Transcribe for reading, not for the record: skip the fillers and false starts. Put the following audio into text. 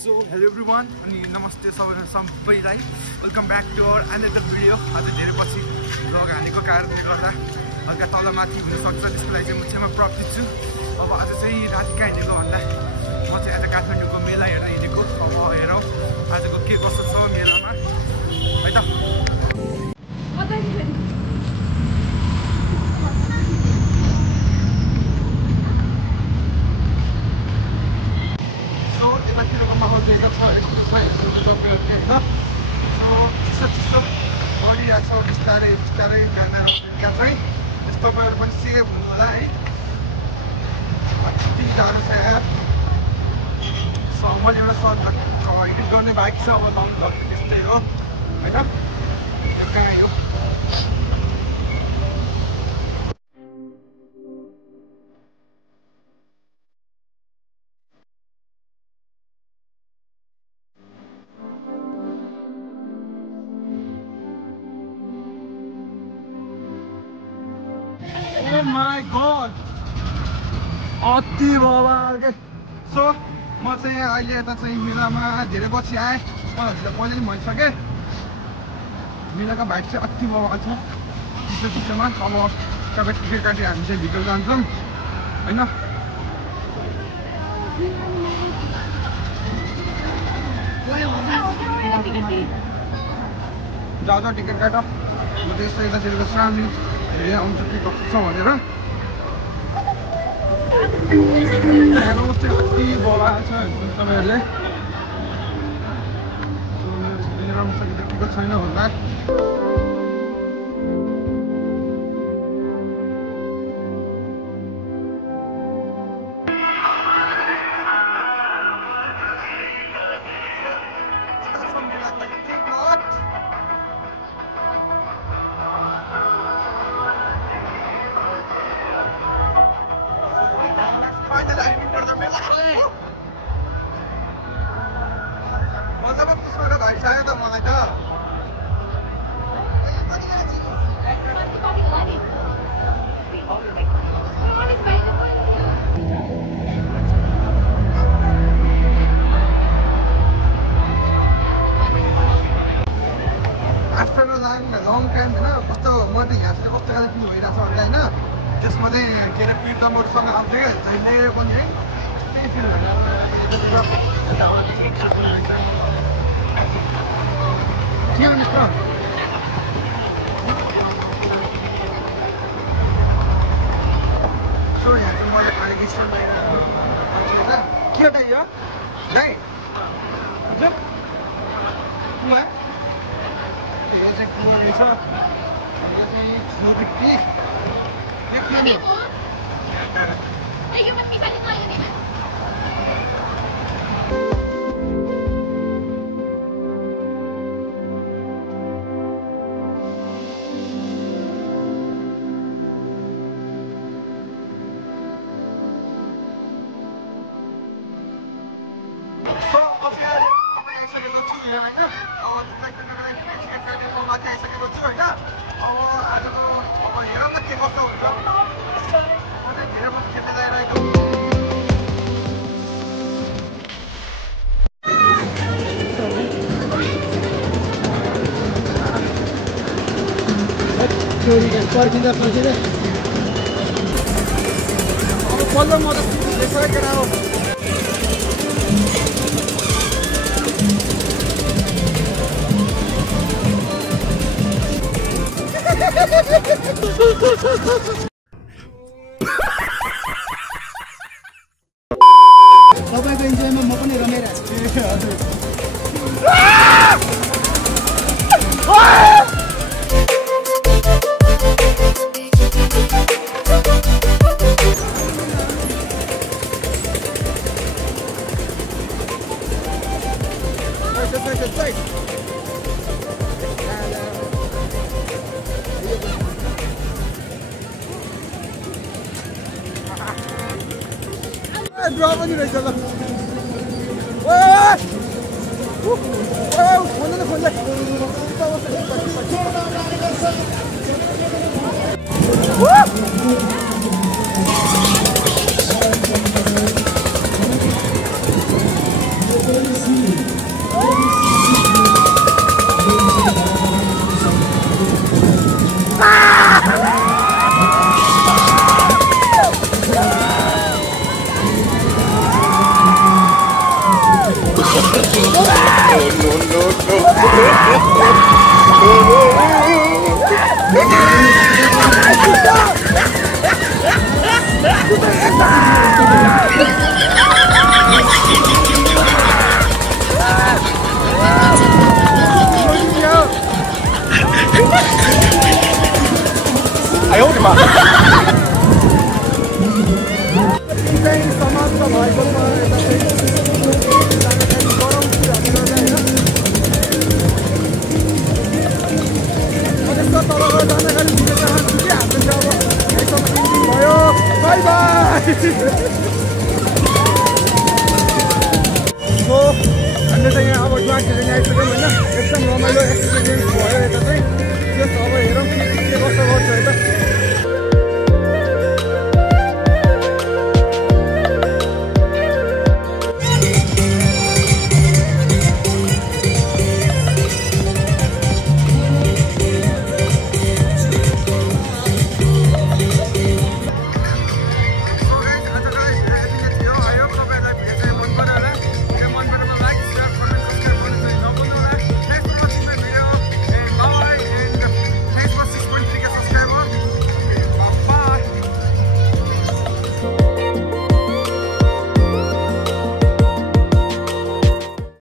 So hello everyone अनि नमस्ते सबैलाई welcome back to our another video. आज धेरै पछि भ्लग हानेको कारणले गर्दा हल्का तलमाथि हुन सक्छ, त्यसको लागि चाहिँ म छेउमा प्रस्तुत छु। अब आज चाहिँ राति कहाँ हिँडेको भन्दा म चाहिँ आज काठमाडौँको मेला हेर्न हिँडेको। अब हेरौँ आजको के कस्तो छ मेलामा है त। बिस्तारै चाहिँ यस्तो भएर पनि सेफ हुनु होला है। कति गाह्रो छ यार। मैले एउटा सर्ट एडिट गर्ने बाइक छ, अब लाउनु पर्छ। त्यस्तै हो होइन, कहाँ यो Oh my god! अति बाबा के सो म चाहिँ अहिले यता चाहिँ मेलामा धेरै पछि आएँ। हजुरले पहिले पनि भनिसकेँ मेलाको भाइब चाहिँ अति बाबा छ। चिसोमा अब तपाईँ टिकट काटेर हामी चाहिँ भित्र जान्छौँ होइन। जाऊ टिकट काट। म त्यस्तो यतातिरको सामने हेरेर आउँछ के कस्तो छ भनेर। त्यहाँको चाहिँ कति बोला छ तपाईँहरूले राम्रोसँग छैन होला। त्यसमा चाहिँ के अरे पिर्तामोडसँग आउँथ्यो क्या जहिले पनि है त्यही फिल सो यहाँ चाहिँ मैले खाएको के त यो दाइ यो चाहिँ कुवा रहेछ। यो चाहिँ स्मोकी पर्खिँदा पर्खिँदा अब पल्लो म त यसै केटा हो। तपाईँको इन्जोयमा म पनि रमाइरहेको छु। हजुर ड्र पनि रहेछ ल। है